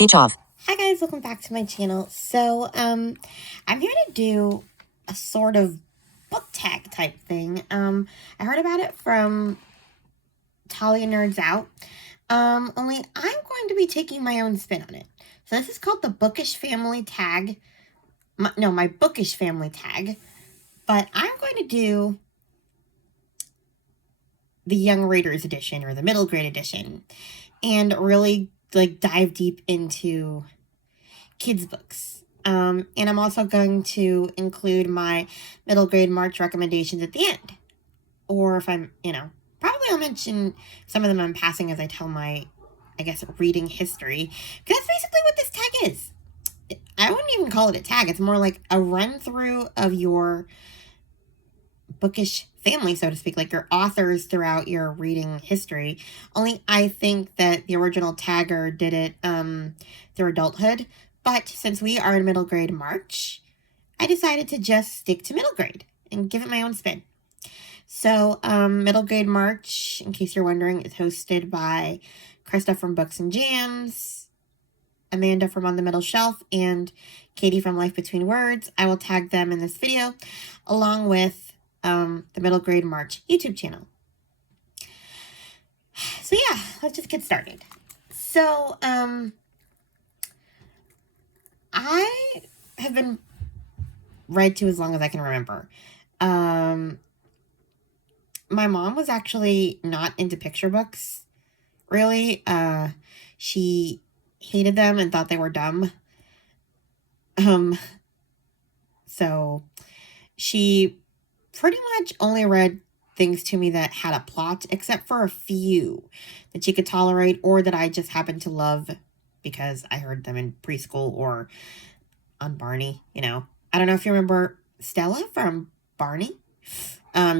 Beach off. Hi guys, welcome back to my channel. So, I'm here to do a sort of book tag type thing. I heard about it from Talia Nerds Out. Only I'm going to be taking my own spin on it. So this is called the Bookish Family Tag. My Bookish Family Tag. But I'm going to do the Young Readers Edition or the Middle Grade Edition. And really, dive deep into kids books. And I'm also going to include my middle grade March recommendations at the end. Or if I'm, probably I'll mention some of them in passing as I tell my, reading history. Because that's basically what this tag is. I wouldn't even call it a tag. It's more like a run through of your bookish family, so to speak, like your authors throughout your reading history. Only I think that the original tagger did it through adulthood. But since we are in middle grade March, I decided to just stick to middle grade and give it my own spin. So, middle grade March, in case you're wondering, is hosted by Krista from Books and Jams, Amanda from On the Middle Shelf, and Katie from Life Between Words. I will tag them in this video, along with the middle grade March YouTube channel. So yeah, let's just get started. So, I have been read to as long as I can remember. My mom was actually not into picture books, really. She hated them and thought they were dumb. So she pretty much only read things to me that had a plot, except for a few that she could tolerate or that I just happened to love because I heard them in preschool or on Barney, I don't know if you remember Stella from Barney.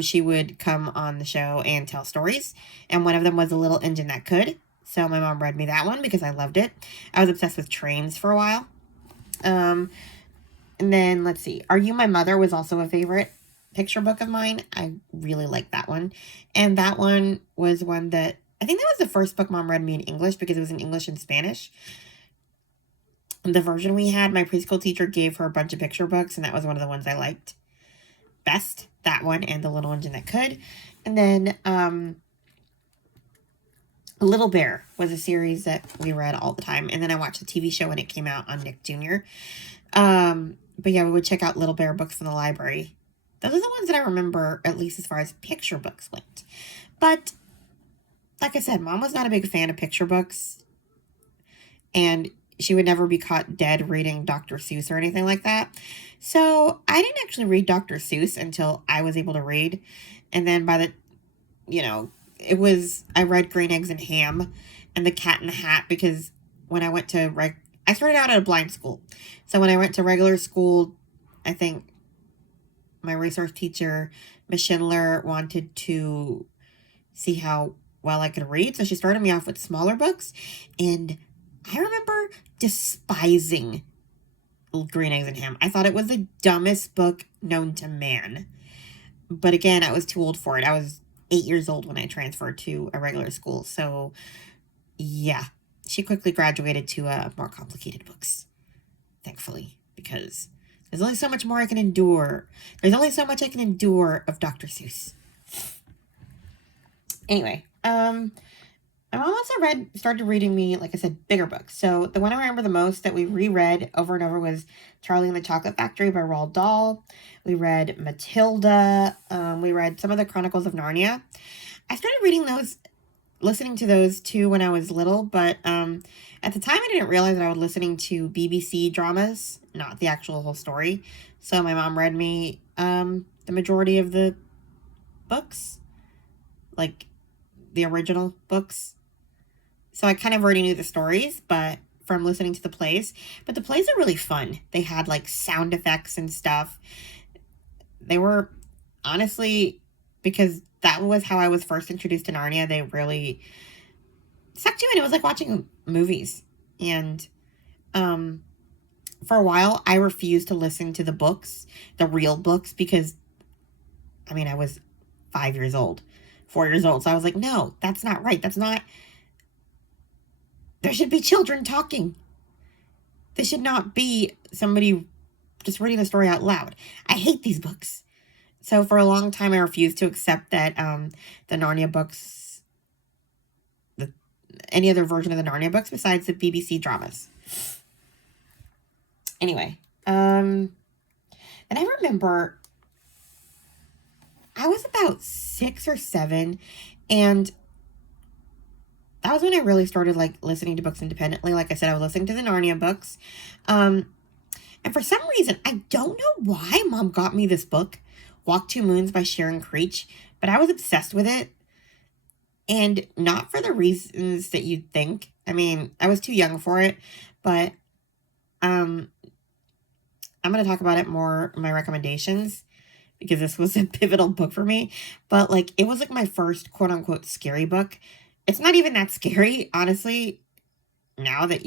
She would come on the show and tell stories, and one of them was A Little Engine That Could. So my mom read me that one because I loved it. I was obsessed with trains for a while. And then, let's see. Are You My Mother was also a favorite picture book of mine. I really liked that one. And that one was one that, I think that was the first book mom read me in English because it was in English and Spanish. The version we had, my preschool teacher gave her a bunch of picture books, and that was one of the ones I liked best. That one and The Little Engine That Could. And then, Little Bear was a series that we read all the time. And then I watched the TV show when it came out on Nick Jr. But yeah, we would check out Little Bear books in the library. Those are the ones that I remember, at least as far as picture books went. But, like I said, Mom was not a big fan of picture books. And she would never be caught dead reading Dr. Seuss or anything like that. So I didn't actually read Dr. Seuss until I was able to read. And then by the, I read Green Eggs and Ham and The Cat in the Hat because when I went to, I started out at a blind school. So when I went to regular school, I think my resource teacher, Miss Schindler, wanted to see how well I could read. So she started me off with smaller books. And I remember despising Green Eggs and Ham. I thought it was the dumbest book known to man. But again, I was too old for it. I was 8 years old when I transferred to a regular school. So, yeah. She quickly graduated to more complicated books. Thankfully. Because there's only so much more I can endure. There's only so much I can endure of Dr. Seuss. Anyway, my mom also started reading me, like I said, bigger books. So the one I remember the most that we reread over and over was Charlie and the Chocolate Factory by Roald Dahl. We read Matilda. We read some of the Chronicles of Narnia. I started reading those, listening to those too when I was little, but at the time I didn't realize that I was listening to BBC dramas, not the actual whole story. So my mom read me the majority of the books, like the original books. So I kind of already knew the stories, but from listening to the plays. But the plays are really fun. They had like sound effects and stuff. They were, honestly, because that was how I was first introduced to Narnia, they really sucked you in. It was like watching movies. And for a while, I refused to listen to the books, the real books, because, I was 5 years old, 4 years old. So I was like, no, that's not right. That's not... There should be children talking. This should not be somebody just reading the story out loud. I hate these books. So for a long time, I refused to accept that the Narnia books, any other version of the Narnia books besides the BBC dramas. Anyway, and I remember I was about 6 or 7, and that was when I really started like listening to books independently. Like I said, I was listening to the Narnia books. And for some reason, I don't know why Mom got me this book, Walk Two Moons by Sharon Creech, but I was obsessed with it. And not for the reasons that you'd think. I mean, I was too young for it, but I'm going to talk about it more in my recommendations because this was a pivotal book for me. But like, it was like my first quote unquote scary book. It's not even that scary, honestly, now that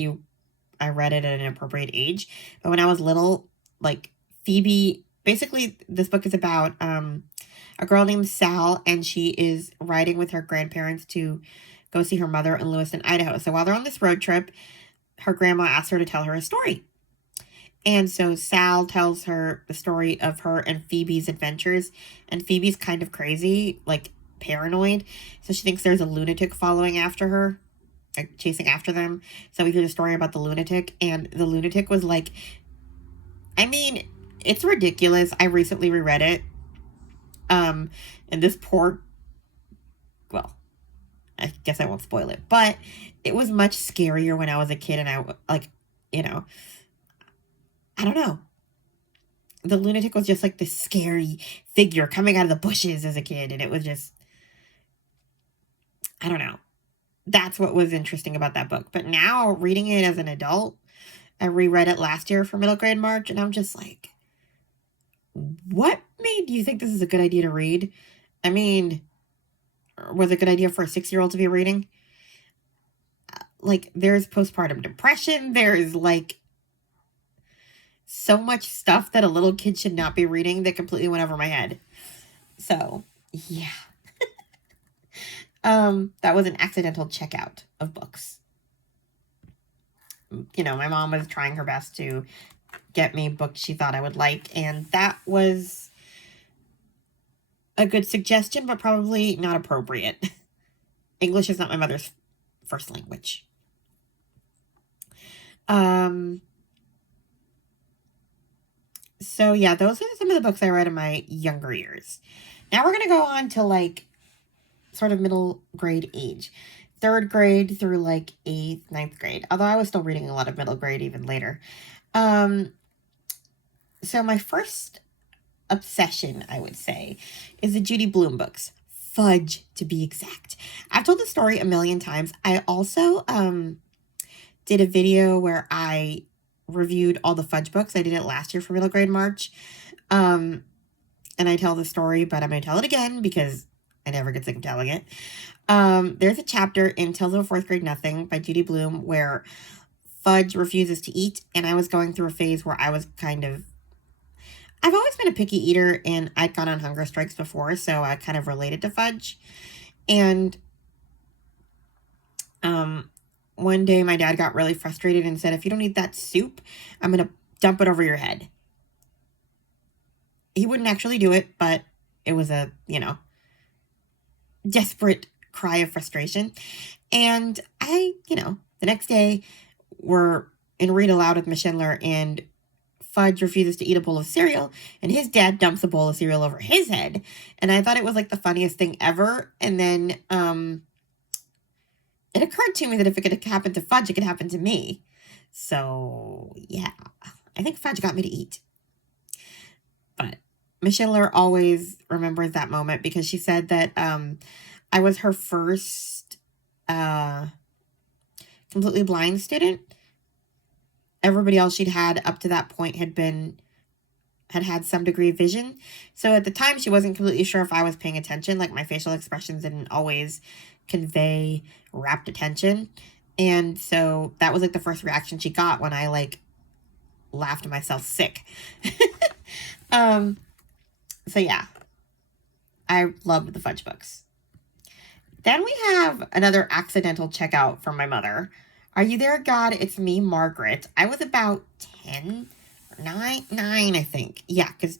I read it at an appropriate age. But when I was little, like Phoebe, basically this book is about a girl named Sal, and she is riding with her grandparents to go see her mother in Lewiston, Idaho. So while they're on this road trip, her grandma asks her to tell her a story. And so Sal tells her the story of her and Phoebe's adventures. And Phoebe's kind of crazy, like paranoid. So she thinks there's a lunatic following after her, like chasing after them. So we hear the story about the lunatic. And the lunatic was like, I mean, it's ridiculous. I recently reread it. And this poor, well, I guess I won't spoil it, but it was much scarier when I was a kid, and I, like, you know, I don't know. The lunatic was just like this scary figure coming out of the bushes as a kid, and it was just, I don't know. That's what was interesting about that book. But now, reading it as an adult, I reread it last year for middle grade March, and I'm just like, what made you think this is a good idea to read? I mean, was it a good idea for a 6-year-old to be reading? Like, there's postpartum depression. There's, like, so much stuff that a little kid should not be reading that completely went over my head. So, yeah. That was an accidental checkout of books. You know, my mom was trying her best to get me books she thought I would like, and that was a good suggestion, but probably not appropriate. English is not my mother's first language. So yeah, those are some of the books I read in my younger years. Now we're going to go on to like sort of middle grade age. 3rd grade through like 8th, 9th grade. Although I was still reading a lot of middle grade even later. So my first obsession, I would say, is the Judy Blume books. Fudge, to be exact. I've told the story a million times. I also did a video where I reviewed all the Fudge books. I did it last year for middle grade March. And I tell the story, but I'm going to tell it again because I never get sick of telling it. There's a chapter in Tales of a 4th Grade Nothing by Judy Blume where Fudge refuses to eat. And I was going through a phase where I was I've always been a picky eater, and I'd gone on hunger strikes before, so I kind of related to Fudge. And one day my dad got really frustrated and said, if you don't eat that soup, I'm going to dump it over your head. He wouldn't actually do it, but it was a, desperate cry of frustration. And I, the next day we're in Read Aloud with Miss Schindler, and Fudge refuses to eat a bowl of cereal, and his dad dumps a bowl of cereal over his head. And I thought it was like the funniest thing ever. And then it occurred to me that if it could happen to Fudge, it could happen to me. So yeah, I think Fudge got me to eat. But Miss Schindler always remembers that moment because she said that I was her first completely blind student. Everybody else she'd had up to that point had some degree of vision. So at the time, she wasn't completely sure if I was paying attention. Like, my facial expressions didn't always convey rapt attention. And so that was like the first reaction she got when I like laughed myself sick. So yeah, I loved the Fudge books. Then we have another accidental checkout from my mother. Are you there, God? It's me, Margaret. I was about 10 or 9, I think. Yeah, because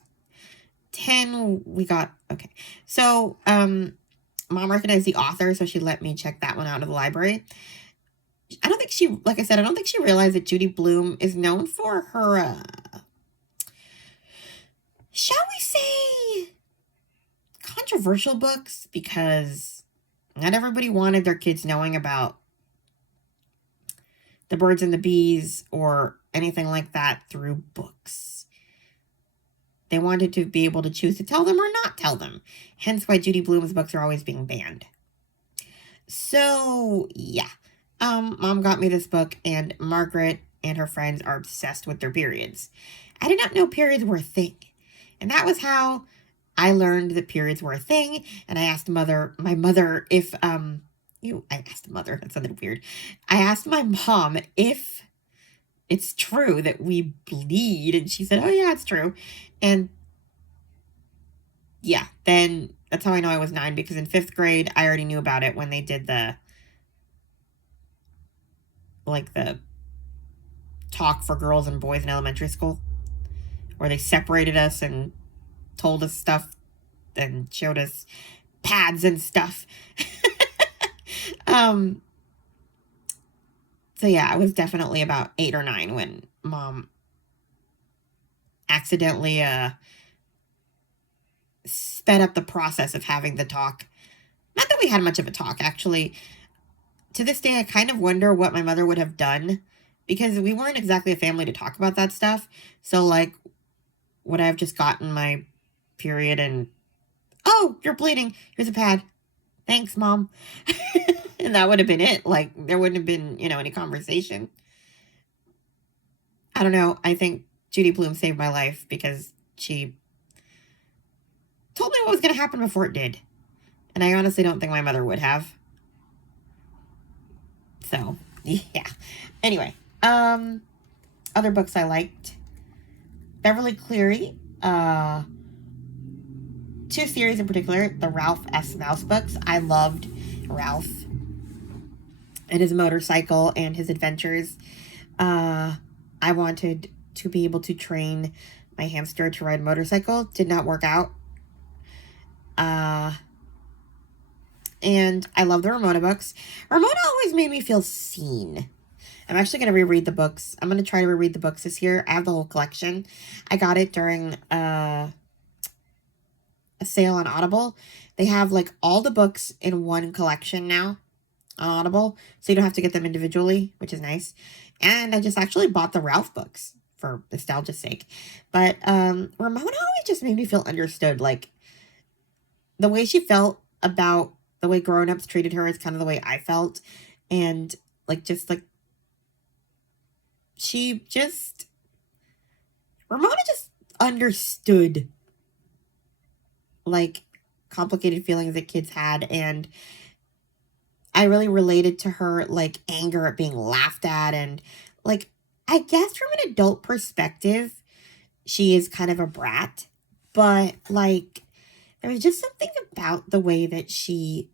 10 we got, okay. So, Mom recognized the author, so she let me check that one out of the library. I don't think she, like I said, I don't think she realized that Judy Blume is known for her, shall we say, controversial books, because not everybody wanted their kids knowing about the birds and the bees or anything like that through books. They wanted to be able to choose to tell them or not tell them. Hence why Judy Blume's books are always being banned. So, yeah. Mom got me this book, and Margaret and her friends are obsessed with their periods. I did not know periods were a thing. And that was how I learned that periods were a thing. And I asked my mother if, I asked mother, that sounded weird. I asked my mom if it's true that we bleed. And she said, oh yeah, it's true. And yeah, then that's how I know I was 9, because in 5th grade, I already knew about it when they did the talk for girls and boys in elementary school, where they separated us and told us stuff and showed us pads and stuff. So yeah, I was definitely about 8 or 9 when Mom accidentally sped up the process of having the talk. Not that we had much of a talk, actually. To this day, I kind of wonder what my mother would have done, because we weren't exactly a family to talk about that stuff. So, like, would I have just gotten my period and, oh, you're bleeding, here's a pad, thanks, Mom. And that would have been it. Like, there wouldn't have been, any conversation. I don't know. I think Judy Blume saved my life, because she told me what was going to happen before it did. And I honestly don't think my mother would have. So, yeah. Anyway, other books I liked. Beverly Cleary, 2 series in particular, the Ralph S. Mouse books. I loved Ralph and his motorcycle and his adventures. I wanted to be able to train my hamster to ride a motorcycle. Did not work out. And I love the Ramona books. Ramona always made me feel seen. I'm actually going to reread the books. I'm going to try to reread the books this year. I have the whole collection. I got it during a sale on Audible. They have like all the books in one collection now on Audible, so you don't have to get them individually, which is nice. And I just actually bought the Ralph books for nostalgia's sake. But Ramona always just made me feel understood. Like, the way she felt about the way grown-ups treated her is kind of the way I felt. And Ramona just understood, like, complicated feelings that kids had. And I really related to her, like, anger at being laughed at. And, like, I guess from an adult perspective, she is kind of a brat. But, like, there was just something about the way that she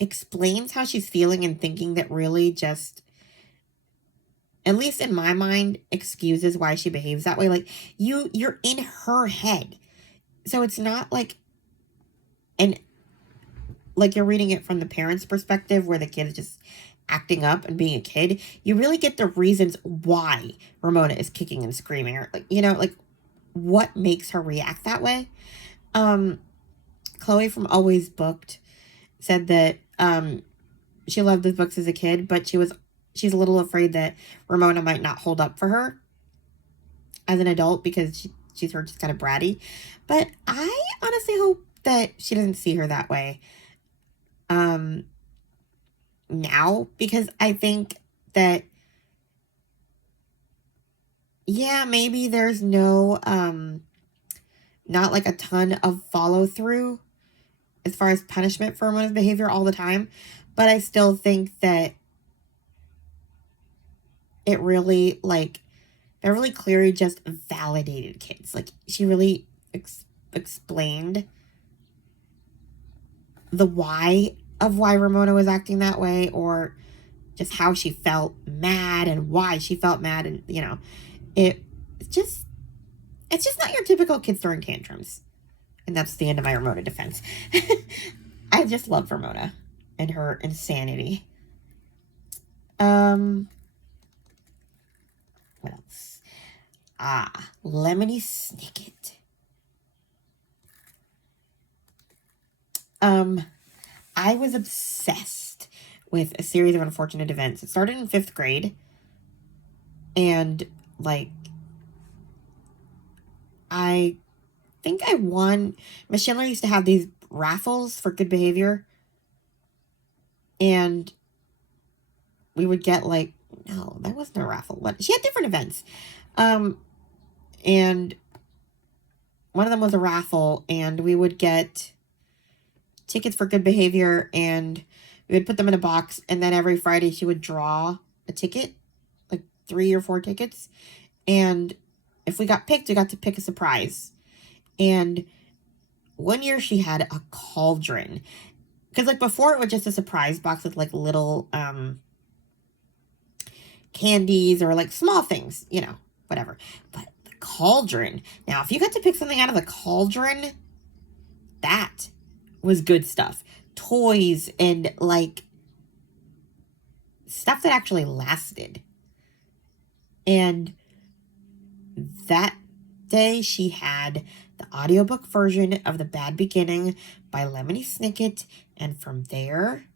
explains how she's feeling and thinking that really just, at least in my mind, excuses why she behaves that way. Like, you're in her head. So it's not like you're reading it from the parent's perspective where the kid is just acting up and being a kid. You really get the reasons why Ramona is kicking and screaming, or like what makes her react that way. Chloe from Always Booked said that she loved the books as a kid, but she's a little afraid that Ramona might not hold up for her as an adult, because she's her just kind of bratty. But I honestly hope that she doesn't see her that way now, because I think that, yeah, maybe there's no not like a ton of follow through as far as punishment for Ramona's behavior all the time, but I still think that it really, like, Beverly Cleary just validated kids. Like, she really explained the why of why Ramona was acting that way, or just how she felt mad and why she felt mad. And, you know, it's just not your typical kids throwing tantrums. And that's the end of my Ramona defense. I just love Ramona and her insanity. What else? Lemony Snicket. I was obsessed with a series of unfortunate events. It started in 5th grade. And, like, I think I won. Miss Schindler used to have these raffles for good behavior. And we would get, like, no, that wasn't a raffle. What? She had different events. And one of them was a raffle, and we would get tickets for good behavior, and we would put them in a box, and then every Friday she would draw a ticket, like 3 or 4 tickets, and if we got picked, we got to pick a surprise. And one year she had a cauldron, because, like, before it was just a surprise box with, like, little candies or, like, small things, you know, whatever. But the cauldron, now if you got to pick something out of the cauldron, that was good stuff. Toys and, like, stuff that actually lasted. And that day she had the audiobook version of The Bad Beginning by Lemony Snicket, and from there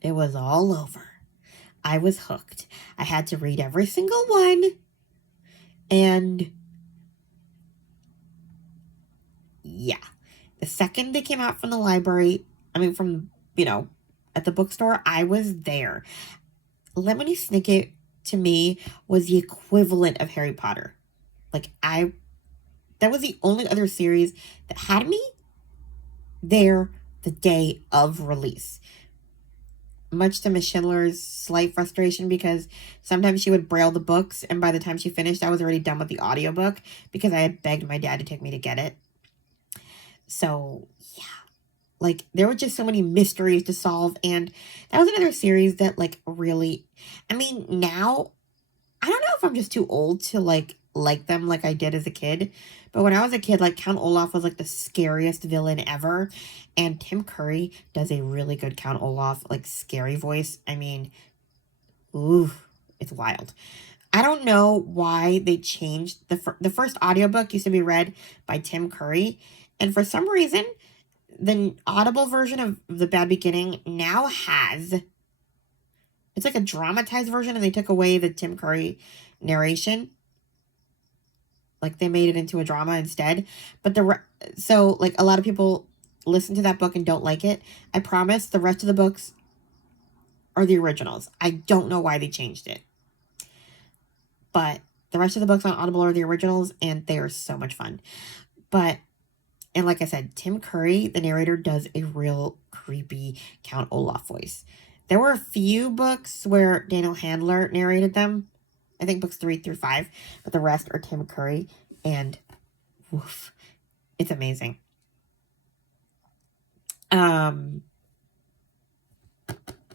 it was all over. I was hooked. I had to read every single one, and yeah. The second they came out from the library, from, you know, at the bookstore, I was there. Lemony Snicket, to me, was the equivalent of Harry Potter. Like, that was the only other series that had me there the day of release. Much to Miss Schindler's slight frustration, because sometimes she would braille the books, and by the time she finished, I was already done with the audiobook because I had begged my dad to take me to get it. So, yeah, like, there were just so many mysteries to solve, and that was another series that, like, really, now, I don't know if I'm just too old to, like them like I did as a kid, but when I was a kid, like, Count Olaf was, like, the scariest villain ever, and Tim Curry does a really good Count Olaf, like, scary voice. Ooh, it's wild. I don't know why they changed the first audiobook used to be read by Tim Curry, and for some reason, the Audible version of The Bad Beginning now it's like a dramatized version, and they took away the Tim Curry narration. Like, they made it into a drama instead. But so, like, a lot of people listen to that book and don't like it. I promise the rest of the books are the originals. I don't know why they changed it. But the rest of the books on Audible are the originals, and they are so much fun. And like I said, Tim Curry, the narrator, does a real creepy Count Olaf voice. There were a few books where Daniel Handler narrated them. I think books 3 through 5. But the rest are Tim Curry. And woof, it's amazing. Where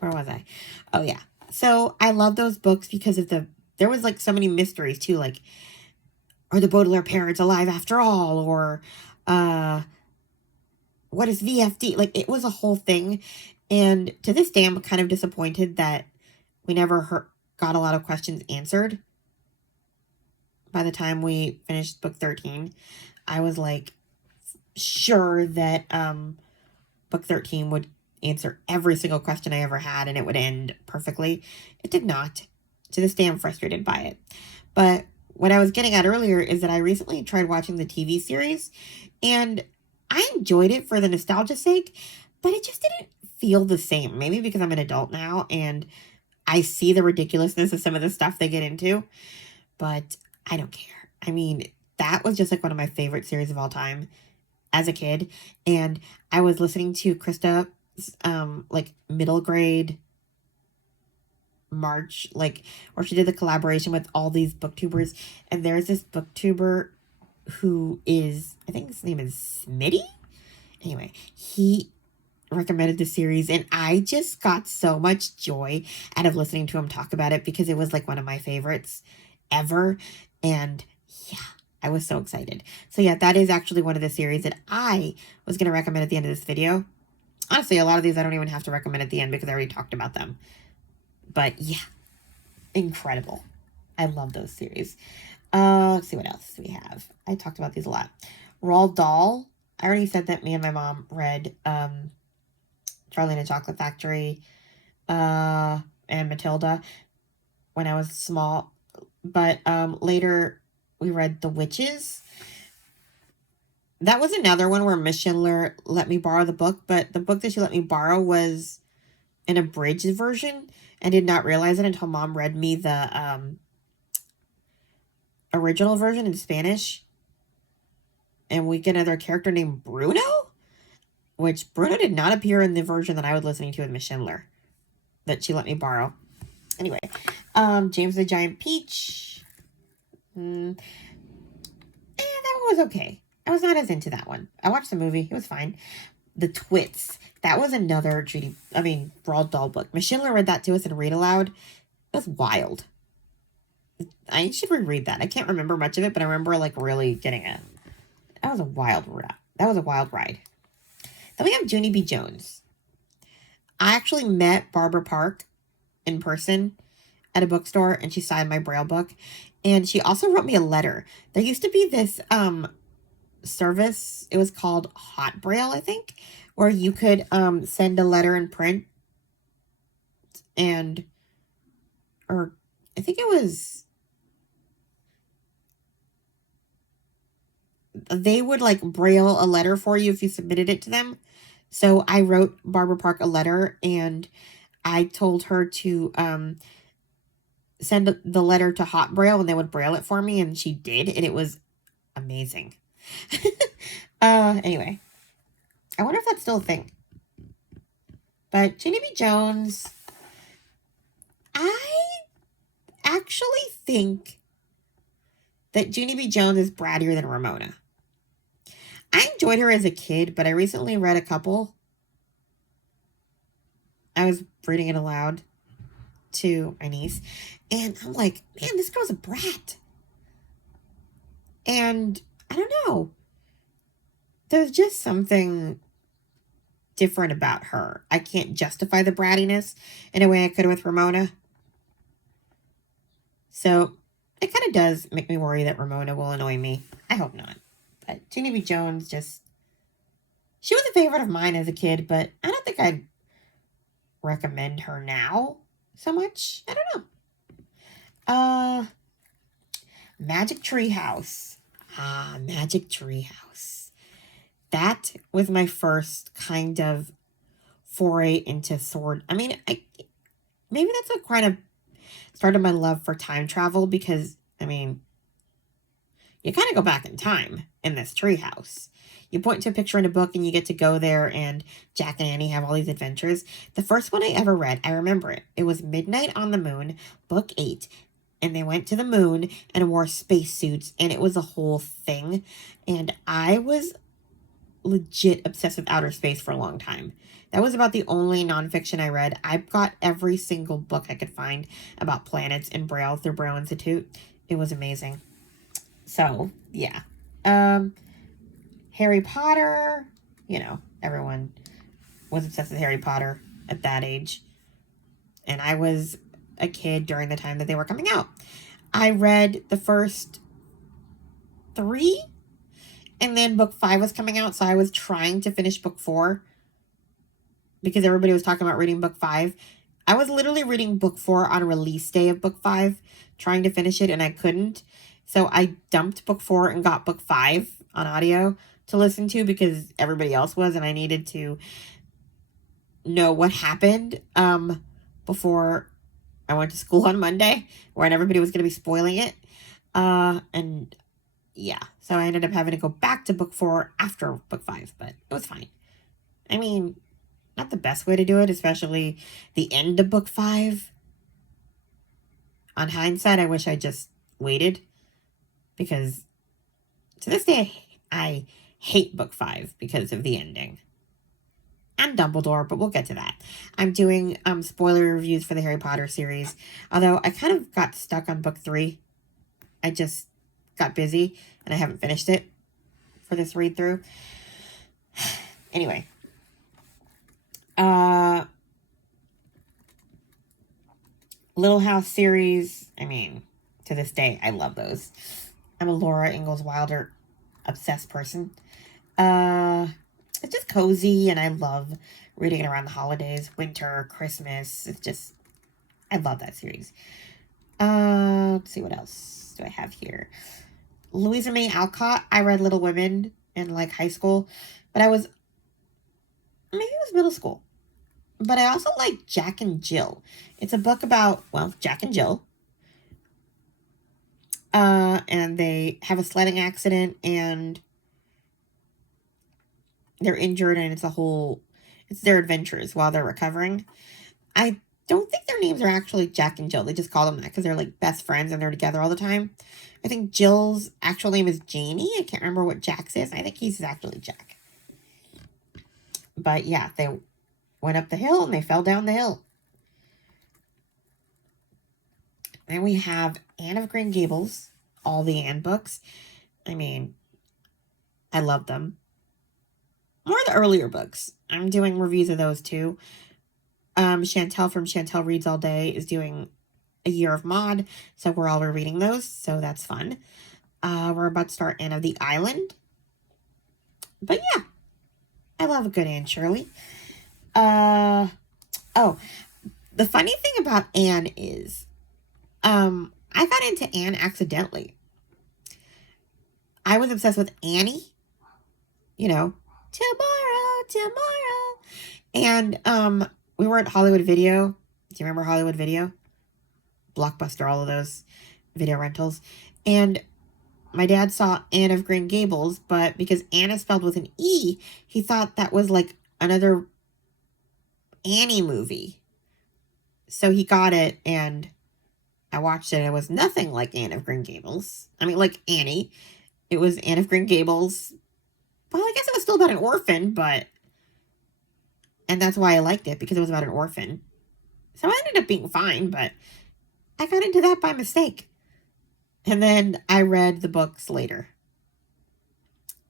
was I? Oh, yeah. So I love those books because of there was, like, so many mysteries too. Like, are the Baudelaire parents alive after all? Or, what is VFD? Like, it was a whole thing. And to this day, I'm kind of disappointed that we never got a lot of questions answered. By the time we finished book 13, I was, like, sure that book 13 would answer every single question I ever had, and it would end perfectly. It did not. To this day, I'm frustrated by it. But what I was getting at earlier is that I recently tried watching the TV series, and I enjoyed it for the nostalgia's sake, but it just didn't feel the same. Maybe because I'm an adult now, and I see the ridiculousness of some of the stuff they get into, but I don't care. That was just, like, one of my favorite series of all time as a kid, and I was listening to Krista's, like, middle grade March, like, where she did the collaboration with all these booktubers, and there's this booktuber who is, I think his name is Smitty? Anyway, he recommended the series, and I just got so much joy out of listening to him talk about it because it was like one of my favorites ever. And yeah, I was so excited. So yeah, that is actually one of the series that I was going to recommend at the end of this video. Honestly, a lot of these I don't even have to recommend at the end because I already talked about them. But yeah, incredible. I love those series. Let's see what else we have. I talked about these a lot. Roald Dahl. I already said that me and my mom read Charlie and the Chocolate Factory and Matilda when I was small. But later we read The Witches. That was another one where Miss Schindler let me borrow the book, but the book that she let me borrow was an abridged version. I did not realize it until Mom read me the original version in Spanish. And we get another character named Bruno, which Bruno did not appear in the version that I was listening to with Miss Schindler that she let me borrow. Anyway, James the Giant Peach. That one was okay. I was not as into that one. I watched the movie. It was fine. The Twits. That was another Roald Dahl book. Miss Schindler read that to us in read aloud. It was wild. I should reread that. I can't remember much of it, but I remember like really getting it. That was a wild ride. Then we have Junie B. Jones. I actually met Barbara Park in person at a bookstore, and she signed my Braille book. And she also wrote me a letter. There used to be this service. It was called Hot Braille, I think, where you could send a letter in print. Or I think it was... They would like Braille a letter for you if you submitted it to them. So I wrote Barbara Park a letter, and I told her to send the letter to Hot Braille, and they would Braille it for me, and she did, and it was amazing. Anyway, I wonder if that's still a thing. But Junie B. Jones, I actually think that Junie B. Jones is brattier than Ramona. I enjoyed her as a kid, but I recently read a couple. I was reading it aloud to my niece, and I'm like, man, this girl's a brat. And I don't know. There's just something different about her. I can't justify the brattiness in a way I could with Ramona. So it kind of does make me worry that Ramona will annoy me. I hope not. But Junie B. Jones she was a favorite of mine as a kid, but I don't think I'd recommend her now so much. I don't know. Magic Tree House. Magic Tree House. That was my first kind of foray into sword. I mean, maybe that's what kind of started my love for time travel, because, I mean, you kind of go back in time in this tree house. You point to a picture in a book and you get to go there, and Jack and Annie have all these adventures. The first one I ever read, I remember it. It was Midnight on the Moon, book 8. And they went to the moon and wore spacesuits, and it was a whole thing. And I was legit obsessed with outer space for a long time. That was about the only nonfiction I read. I got every single book I could find about planets in Braille through Braille Institute. It was amazing. So, yeah. Harry Potter, everyone was obsessed with Harry Potter at that age. And I was a kid during the time that they were coming out. I read the first 3, and then book 5 was coming out, so I was trying to finish book 4 because everybody was talking about reading book 5. I was literally reading book 4 on release day of book 5, trying to finish it, and I couldn't. So I dumped book 4 and got book 5 on audio to listen to because everybody else was, and I needed to know what happened before I went to school on Monday, where everybody was going to be spoiling it. And yeah, so I ended up having to go back to book 4 after book 5, but it was fine. I mean, not the best way to do it, especially the end of book 5. On hindsight, I wish I just waited, because to this day, I hate book 5 because of the ending. and Dumbledore, but we'll get to that. I'm doing spoiler reviews for the Harry Potter series, although I kind of got stuck on book 3. I just got busy and I haven't finished it for this read through. Anyway, Little House series, I mean, to this day, I love those. I'm a Laura Ingalls Wilder obsessed person. It's just cozy, and I love reading it around the holidays, winter, Christmas. It's just, I love that series. Let's see, what else do I have here? Louisa May Alcott. I read Little Women in like high school, but maybe it was middle school. But I also like Jack and Jill. It's a book about, well, Jack and Jill. And they have a sledding accident and they're injured, and it's their adventures while they're recovering. I don't think their names are actually Jack and Jill. They just call them that because they're like best friends and they're together all the time. I think Jill's actual name is Janie. I can't remember what Jack's is. I think he's actually Jack. But yeah, they went up the hill and they fell down the hill. Then we have Anne of Green Gables, all the Anne books. I mean, I love them. More of the earlier books. I'm doing reviews of those too. Chantel from Chantel Reads All Day is doing A Year of Maud, so we're all reading those, so that's fun. We're about to start Anne of the Island. But yeah, I love a good Anne Shirley. Oh, the funny thing about Anne is, I got into Anne accidentally. I was obsessed with Annie, you know, tomorrow. And, we were at Hollywood Video. Do you remember Hollywood Video? Blockbuster, all of those video rentals. And my dad saw Anne of Green Gables, but because Anne is spelled with an E, he thought that was like another Annie movie. So he got it, and I watched it. It was nothing like Anne of Green Gables. I mean, like Annie. It was Anne of Green Gables. Well, I guess it was still about an orphan, but... And that's why I liked it, because it was about an orphan. So I ended up being fine, but I got into that by mistake. And then I read the books later.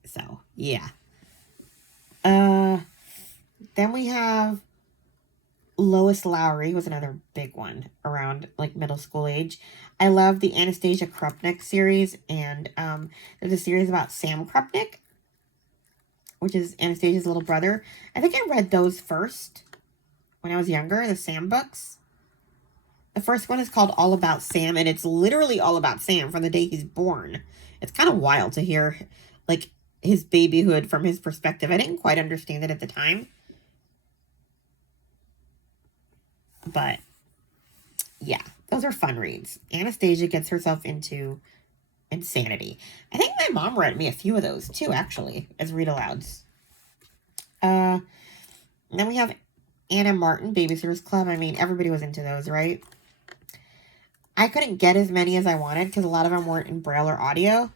So, yeah. Then we have Lois Lowry was another big one around like middle school age. I love the Anastasia Krupnik series, and there's a series about Sam Krupnik, which is Anastasia's little brother. I think I read those first when I was younger, the Sam books. The first one is called All About Sam, and it's literally all about Sam from the day he's born. It's kind of wild to hear, like, his babyhood from his perspective. I didn't quite understand it at the time. But, yeah, those are fun reads. Anastasia gets herself into insanity. I think my mom read me a few of those, too, actually, as read-alouds. Then we have Anna Martin, Babysitter's Club. I mean, everybody was into those, right? I couldn't get as many as I wanted because a lot of them weren't in Braille or audio.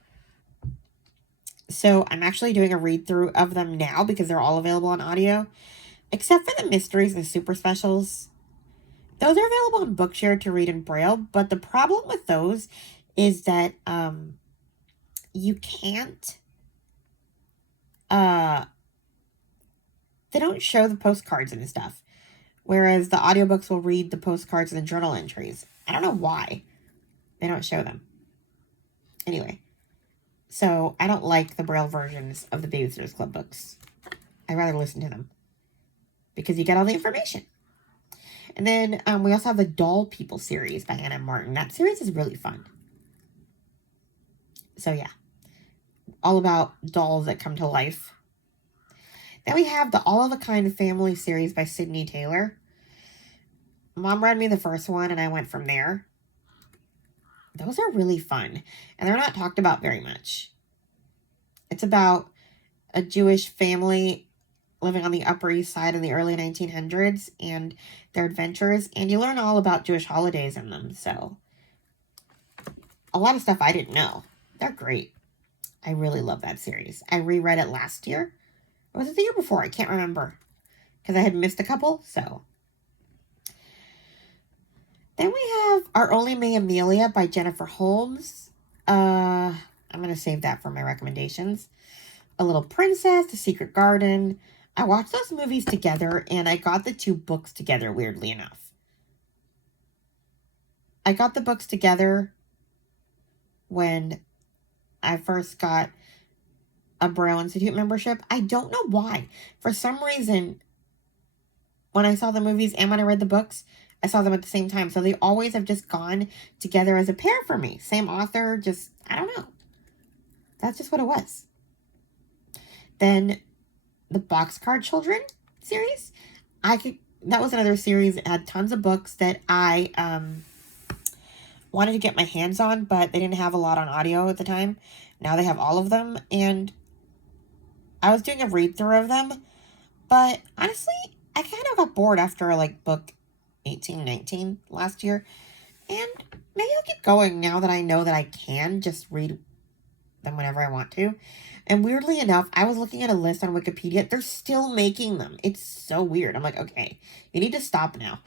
So I'm actually doing a read-through of them now because they're all available on audio. Except for the mysteries and super specials. Those are available on Bookshare to read in Braille. But the problem with those is that you can't... they don't show the postcards and stuff. Whereas the audiobooks will read the postcards and the journal entries. I don't know why they don't show them. Anyway, so I don't like the Braille versions of the Babysitter's Club books. I'd rather listen to them because you get all the information. And then we also have the Doll People series by Anna Martin. That series is really fun. So yeah, all about dolls that come to life. Then we have the All of a Kind Family series by Sydney Taylor. Mom read me the first one, and I went from there. Those are really fun, and they're not talked about very much. It's about a Jewish family living on the Upper East Side in the early 1900s and their adventures, and you learn all about Jewish holidays in them, so a lot of stuff I didn't know. They're great. I really love that series. I reread it last year. Or was it the year before? I can't remember. because I had missed a couple. So then we have Our Only May Amelia by Jennifer Holmes. I'm going to save that for my recommendations. A Little Princess, The Secret Garden. I watched those movies together, and I got the 2 books together, weirdly enough. I got the books together when I first got a Braille Institute membership. I don't know why. For some reason, when I saw the movies and when I read the books, I saw them at the same time. So they always have just gone together as a pair for me. Same author, just, I don't know. That's just what it was. Then the Boxcar Children series. That was another series that had tons of books that I wanted to get my hands on, but they didn't have a lot on audio at the time. Now they have all of them, and I was doing a read-through of them, but honestly, I kind of got bored after, like, book 18, 19 last year, and maybe I'll keep going now that I know that I can just read them whenever I want to. And weirdly enough, I was looking at a list on Wikipedia. They're still making them. It's so weird. I'm like, okay, you need to stop now.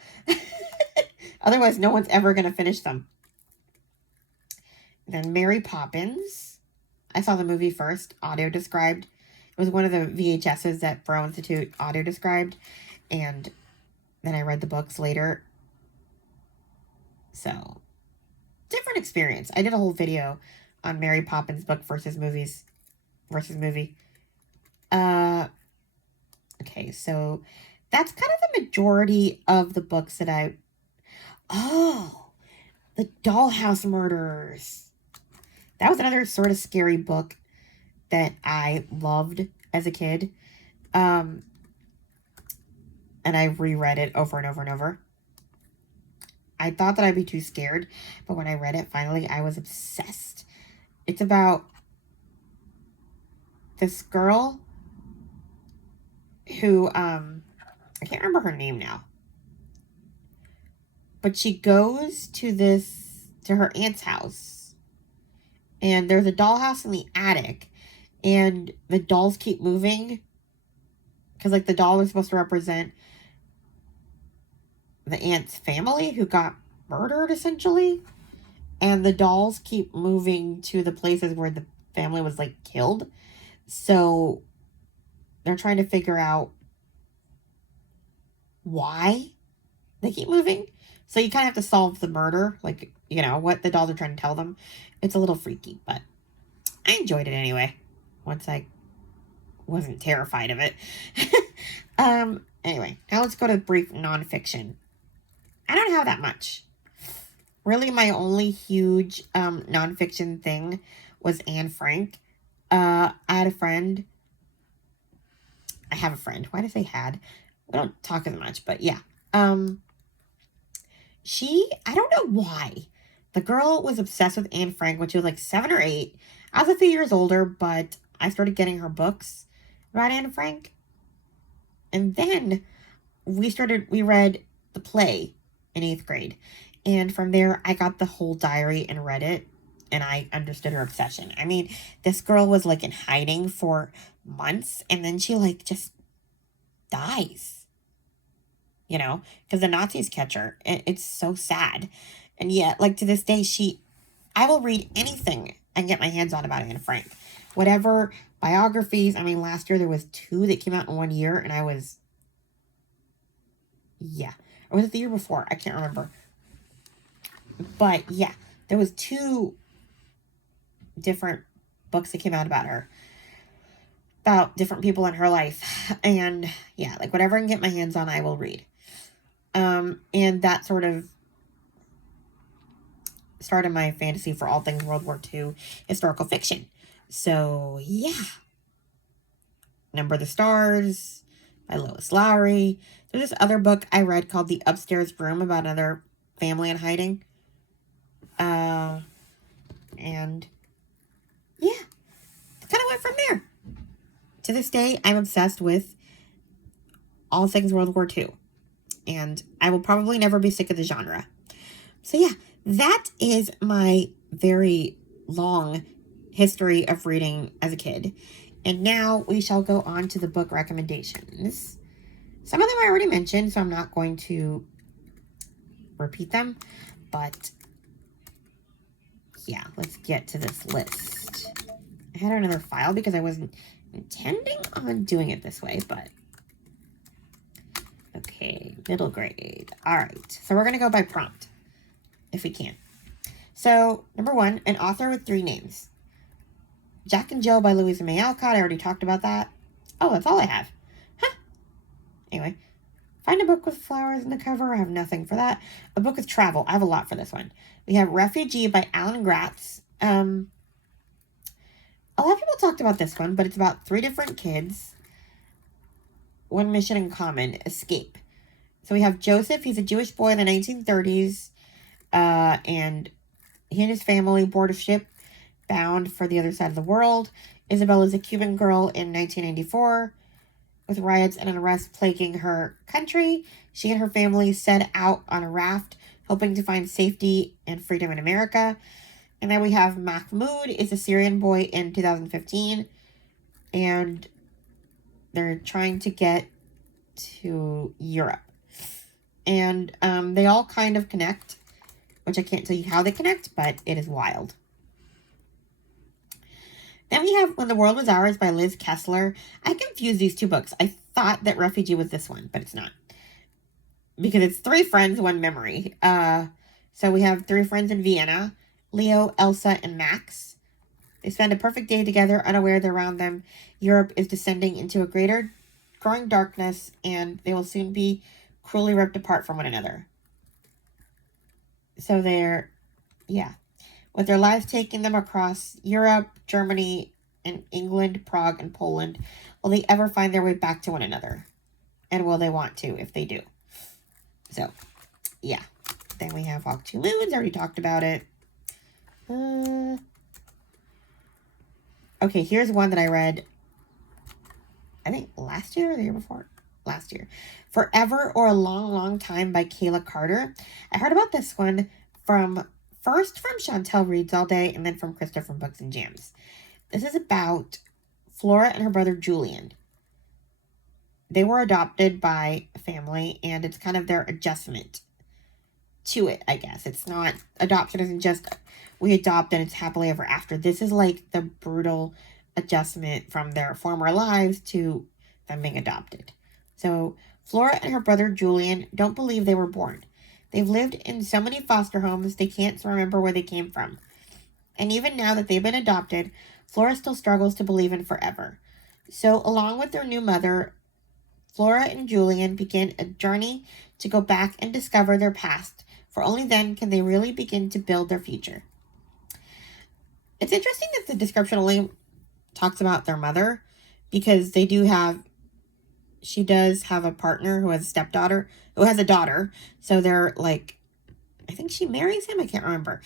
Otherwise, no one's ever going to finish them. Then Mary Poppins. I saw the movie first, audio described. It was one of the VHSs that Braille Institute audio described. And then I read the books later. So, different experience. I did a whole video on Mary Poppins book versus movie. Okay, so that's kind of the majority of the books that Oh, The Dollhouse Murders. That was another sort of scary book that I loved as a kid. And I reread it over and over and over. I thought that I'd be too scared, but when I read it, finally, I was obsessed. It's about this girl who, I can't remember her name now, but she goes to her aunt's house, and there's a dollhouse in the attic, and the dolls keep moving, because, like, the doll is supposed to represent the aunt's family who got murdered, essentially, and the dolls keep moving to the places where the family was, like, killed. So they're trying to figure out why they keep moving. So you kind of have to solve the murder, like, you know, what the dolls are trying to tell them. It's a little freaky, but I enjoyed it anyway, once I wasn't terrified of it. Anyway, now let's go to brief nonfiction. I don't have that much. Really, my only huge nonfiction thing was Anne Frank. I have a friend. Why did I say had? We don't talk as much, but yeah. I don't know why. The girl was obsessed with Anne Frank when she was like 7 or 8. I was a few years older, but I started getting her books about Anne Frank. And then we read the play in 8th grade. And from there, I got the whole diary and read it. And I understood her obsession. I mean, this girl was, like, in hiding for months. And then she, like, just dies. You know? Because the Nazis catch her. It's so sad. And yet, like, to this day, I will read anything I can get my hands on about Anne Frank. Whatever biographies. I mean, last year there was 2 that came out in 1 year. And I was... Yeah. Or was it the year before? I can't remember. But, yeah. There was 2... different books that came out about her, about different people in her life, and yeah, like, whatever I can get my hands on, I will read. And that sort of started my fantasy for all things World War II historical fiction. So yeah, Number of the Stars by Lois Lowry. There's this other book I read called The Upstairs Room about another family in hiding. And yeah, kind of went from there. To this day, I'm obsessed with all things World War II. And I will probably never be sick of the genre. So yeah, that is my very long history of reading as a kid. And now we shall go on to the book recommendations. Some of them I already mentioned, so I'm not going to repeat them. But yeah, let's get to this list. I had another file because I wasn't intending on doing it this way, but okay, middle grade. All right, so we're going to go by prompt if we can. So, number 1, an author with 3 names. Jack and Jill by Louisa May Alcott. I already talked about that. Oh, that's all I have. Huh. Anyway, find a book with flowers in the cover. I have nothing for that. A book with travel. I have a lot for this one. We have Refugee by Alan Gratz. A lot of people talked about this one, but it's about 3 different kids. One mission in common, escape. So we have Joseph. He's a Jewish boy in the 1930s. And he and his family board a ship bound for the other side of the world. Isabel is a Cuban girl in 1994. With riots and unrest plaguing her country, she and her family set out on a raft, hoping to find safety and freedom in America. And then we have Mahmoud, is a Syrian boy in 2015. And they're trying to get to Europe. And they all kind of connect, which I can't tell you how they connect, but it is wild. Then we have When the World Was Ours by Liz Kessler. I confused these 2 books. I thought that Refugee was this one, but it's not. Because it's 3 friends, 1 memory. So we have 3 friends in Vienna. Leo, Elsa, and Max. They spend a perfect day together, unaware that around them Europe is descending into a greater growing darkness, and they will soon be cruelly ripped apart from one another. So they're, yeah. With their lives taking them across Europe, Germany, and England, Prague, and Poland, will they ever find their way back to one another? And will they want to if they do? So, yeah. Then we have Walk Two Moons. I already talked about it. Okay, here's one that I read, I think last year or the year before? Last year. Forever or a Long, Long Time by Kayla Carter. I heard about this one first from Chantel Reads All Day, and then from Krista from Books and Jams. This is about Flora and her brother Julian. They were adopted by a family, and it's kind of their adjustment to it, I guess. It's not, adoption isn't just we adopt and it's happily ever after. This is like the brutal adjustment from their former lives to them being adopted. So Flora and her brother Julian don't believe they were born. They've lived in so many foster homes, they can't remember where they came from. And even now that they've been adopted, Flora still struggles to believe in forever. So, along with their new mother, Flora and Julian begin a journey to go back and discover their past, for only then can they really begin to build their future. It's interesting that the description only talks about their mother, because she does have a partner who has a stepdaughter, who has a daughter. So they're like, I think she marries him. I can't remember.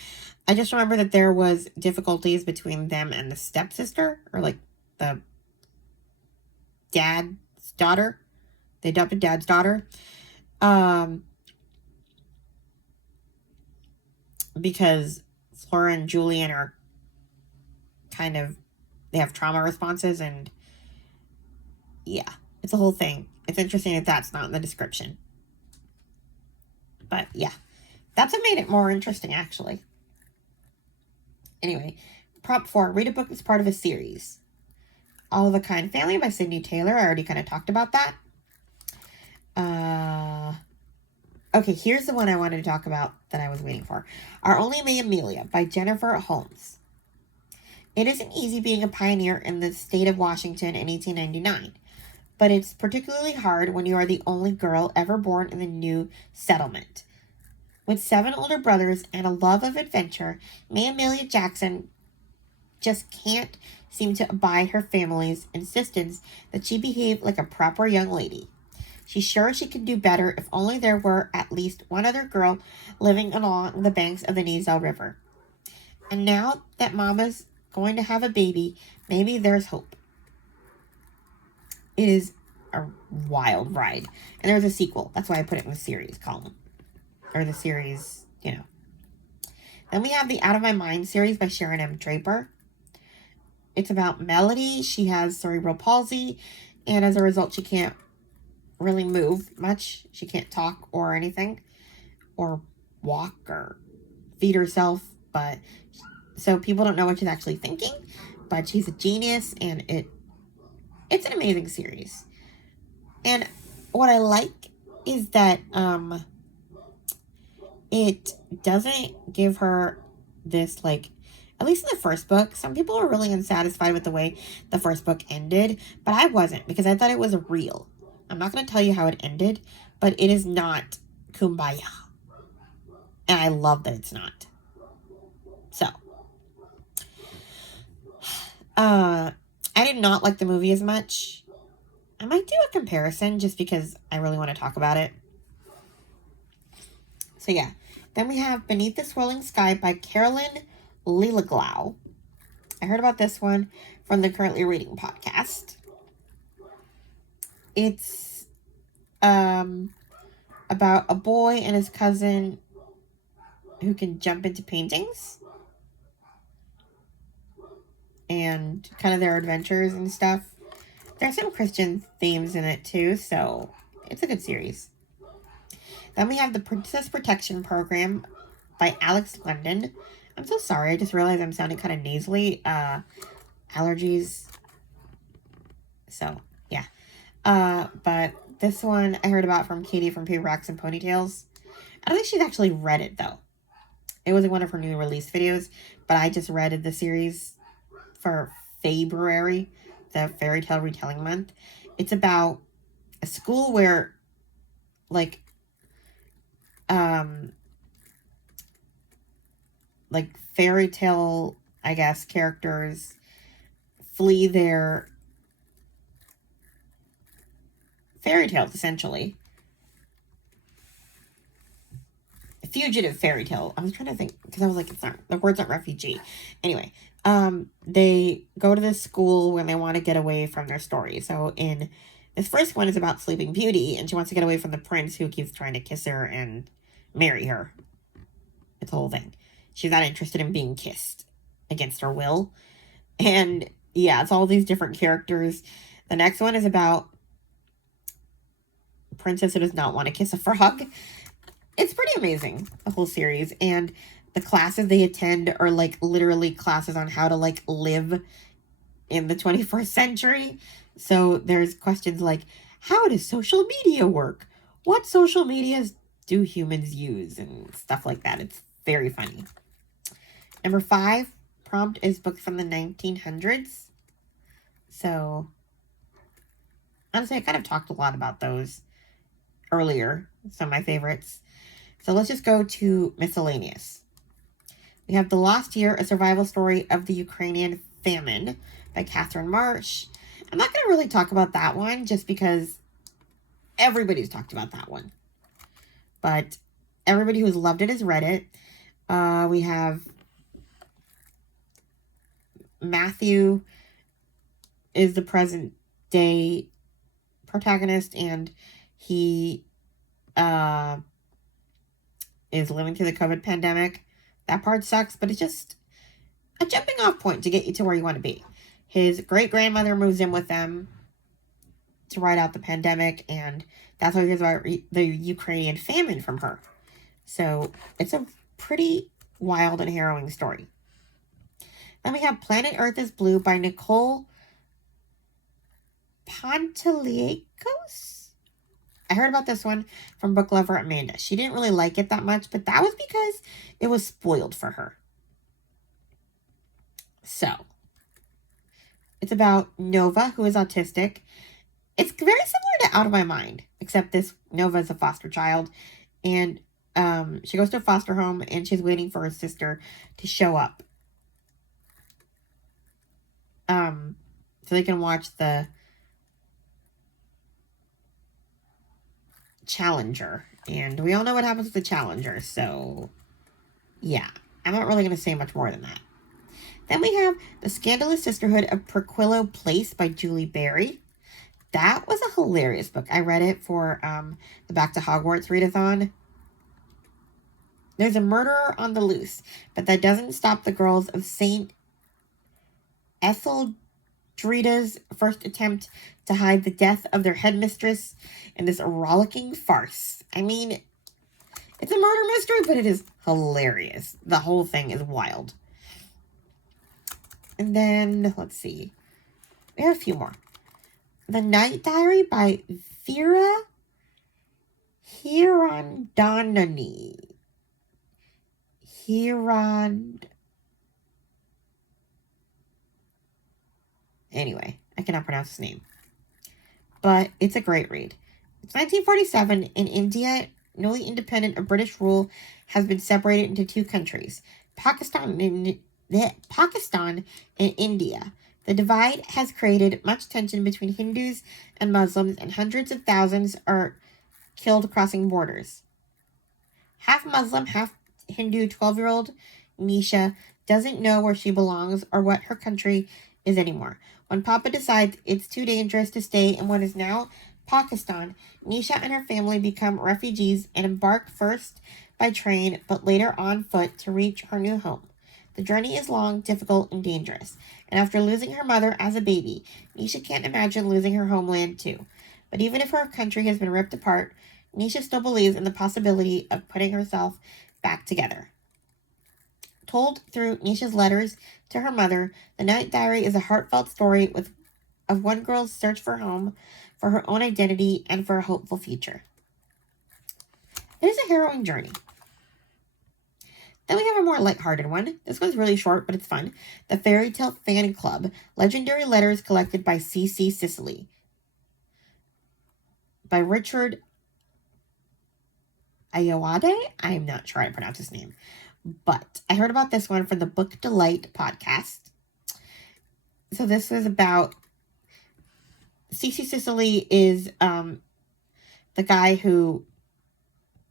I just remember that there was difficulties between them and the stepsister, or like the dad's daughter, the adopted dad's daughter. Because Flora and Julian are they have trauma responses, and yeah. It's a whole thing. It's interesting that that's not in the description. But yeah, that's what made it more interesting, actually. Anyway, prompt 4, read a book that's part of a series. All of a Kind Family by Sydney Taylor. I already kind of talked about that. Okay, here's the one I wanted to talk about that I was waiting for. Our Only May Amelia by Jennifer Holmes. It isn't easy being a pioneer in the state of Washington in 1899. But it's particularly hard when you are the only girl ever born in the new settlement. With 7 older brothers and a love of adventure, May Amelia Jackson just can't seem to abide her family's insistence that she behave like a proper young lady. She's sure she could do better if only there were at least one other girl living along the banks of the Neasel River. And now that Mama's going to have a baby, maybe there's hope. It is a wild ride. And there's a sequel. That's why I put it in the series column. Or the series, Then we have the Out of My Mind series by Sharon M. Draper. It's about Melody. She has cerebral palsy. And as a result, she can't really move much. She can't talk or anything, or walk or feed herself, but so people don't know what she's actually thinking, but she's a genius, and it's an amazing series. And what I like is that it doesn't give her this, like, at least in the first book, some people are really unsatisfied with the way the first book ended, but I wasn't, because I thought it was real. I'm not going to tell you how it ended, but it is not kumbaya. And I love that it's not. So, I did not like the movie as much. I might do a comparison just because I really want to talk about it. So yeah. Then we have Beneath the Swirling Sky by Carolyn Leliglau. I heard about this one from the Currently Reading podcast. It's about a boy and his cousin who can jump into paintings. And kind of their adventures and stuff. There's some Christian themes in it too, so it's a good series. Then we have The Princess Protection Program by Alex London. I'm so sorry, I just realized I'm sounding kind of nasally. Allergies. So, yeah. But this one I heard about from Katie from P Rocks and Ponytails. I don't think she's actually read it, though. It was in one of her new release videos, but I just read the series for February, the Fairy Tale Retelling Month. It's about a school where, like fairy tale, I guess, characters flee their fairy tales, essentially. A fugitive fairy tale. I was trying to think, because I was like, it's not, the word's not refugee. Anyway, they go to this school when they want to get away from their story. So in this first one is about Sleeping Beauty, and she wants to get away from the prince who keeps trying to kiss her and marry her. It's the whole thing. She's not interested in being kissed against her will. And yeah, it's all these different characters. The next one is about a princess who does not want to kiss a frog. It's pretty amazing, the whole series. And the classes they attend are like literally classes on how to like live in the 21st century. So there's questions like, how does social media work? What social medias do humans use? And stuff like that. It's very funny. Number 5, prompt is books from the 1900s. So, honestly, I kind of talked a lot about those earlier. Some of my favorites. So let's just go to miscellaneous. We have The Lost Year, a survival story of the Ukrainian famine by Catherine Marsh. I'm not going to really talk about that one just because everybody's talked about that one. But everybody who's loved it has read it. We have Matthew is the present day protagonist, and he is living through the COVID pandemic. That part sucks, but it's just a jumping off point to get you to where you want to be. His great-grandmother moves in with them to ride out the pandemic, and that's why he hears about the Ukrainian famine from her. So it's a pretty wild and harrowing story. Then we have Planet Earth is Blue by Nicole Panteliakos. I heard about this one from book lover Amanda. She didn't really like it that much, but that was because it was spoiled for her. So, it's about Nova, who is autistic. It's very similar to Out of My Mind, except this Nova is a foster child, and she goes to a foster home, and she's waiting for her sister to show up. So they can watch the Challenger. And we all know what happens with the Challenger, so yeah. I'm not really going to say much more than that. Then we have The Scandalous Sisterhood of Perquillo Place by Julie Berry. That was a hilarious book. I read it for the Back to Hogwarts readathon. There's a murderer on the loose, but that doesn't stop the girls of St. Ethelberta Drita's first attempt to hide the death of their headmistress in this rollicking farce. I mean, it's a murder mystery, but it is hilarious. The whole thing is wild. And then, let's see. We have a few more. The Night Diary by Vera Hirondani. Anyway, I cannot pronounce his name. But it's a great read. It's 1947 in India. Newly independent of British rule has been separated into two countries, Pakistan and India. The divide has created much tension between Hindus and Muslims, and hundreds of thousands are killed crossing borders. Half Muslim, half Hindu 12-year-old Nisha doesn't know where she belongs or what her country is anymore. When Papa decides it's too dangerous to stay in what is now Pakistan, Nisha and her family become refugees and embark first by train, but later on foot to reach her new home. The journey is long, difficult, and dangerous, and after losing her mother as a baby, Nisha can't imagine losing her homeland too. But even if her country has been ripped apart, Nisha still believes in the possibility of putting herself back together. Told through Nisha's letters to her mother, The Night Diary is a heartfelt story of one girl's search for home, for her own identity, and for a hopeful future. It is a harrowing journey. Then we have a more lighthearted one. This one's really short, but it's fun. The Fairy Tale Fan Club, Legendary Letters Collected by C.C. Cicely. By Richard Ayoade? I'm not sure how to pronounce his name. But I heard about this one from the Book Delight podcast. So this was about... C.C. Cicely is the guy who,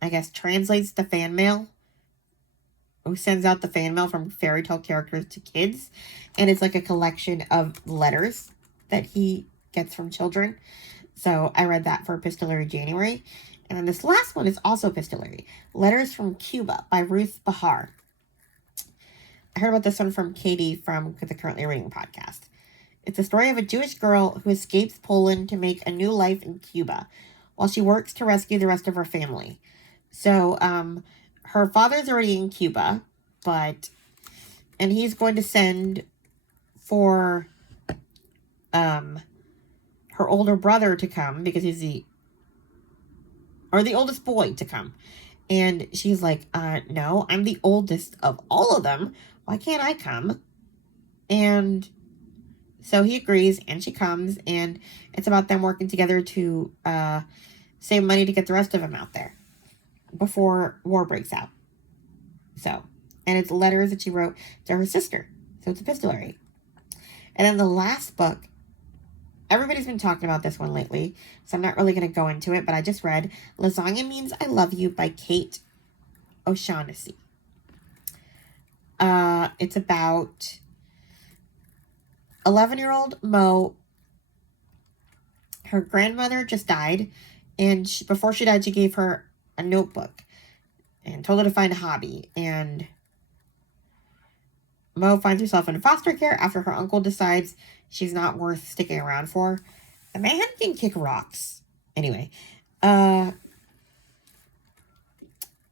I guess, translates the fan mail. Who sends out the fan mail from fairy tale characters to kids. And it's like a collection of letters that he gets from children. So I read that for Epistolary January. And then this last one is also epistolary. Letters from Cuba by Ruth Bahar. I heard about this one from Katie from the Currently Reading podcast. It's a story of a Jewish girl who escapes Poland to make a new life in Cuba while she works to rescue the rest of her family. So, her father's already in Cuba, and he's going to send for, her older brother to come because he's the oldest boy to come. And she's like, no, I'm the oldest of all of them. Why can't I come? And so he agrees, and she comes, and it's about them working together to save money to get the rest of them out there before war breaks out. So, and it's letters that she wrote to her sister. So it's epistolary. And then the last book, everybody's been talking about this one lately, so I'm not really going to go into it, but I just read Lasagna Means I Love You by Kate O'Shaughnessy. It's about 11-year-old Mo. Her grandmother just died, and before she died, she gave her a notebook and told her to find a hobby. And Mo finds herself in foster care after her uncle decides she's not worth sticking around for. The man can kick rocks. Anyway,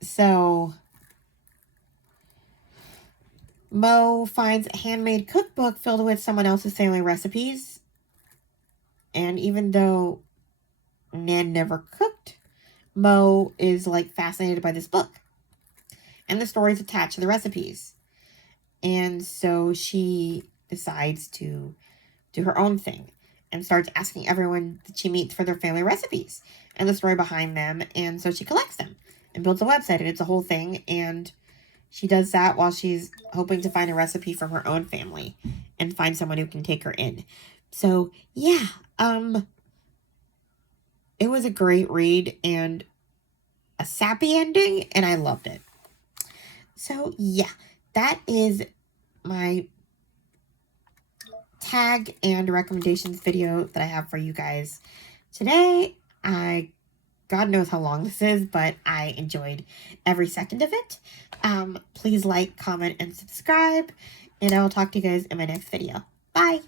so Mo finds a handmade cookbook filled with someone else's family recipes. And even though Nan never cooked, Mo is like fascinated by this book. And the stories attached to the recipes. And so she decides to do her own thing and starts asking everyone that she meets for their family recipes and the story behind them. And so she collects them and builds a website, and it's a whole thing. And she does that while she's hoping to find a recipe from her own family and find someone who can take her in. So, yeah, it was a great read and a sappy ending, and I loved it. So, yeah, that is my tag and recommendations video that I have for you guys today. God knows how long this is, but I enjoyed every second of it. Please like, comment, and subscribe, and I will talk to you guys in my next video. Bye!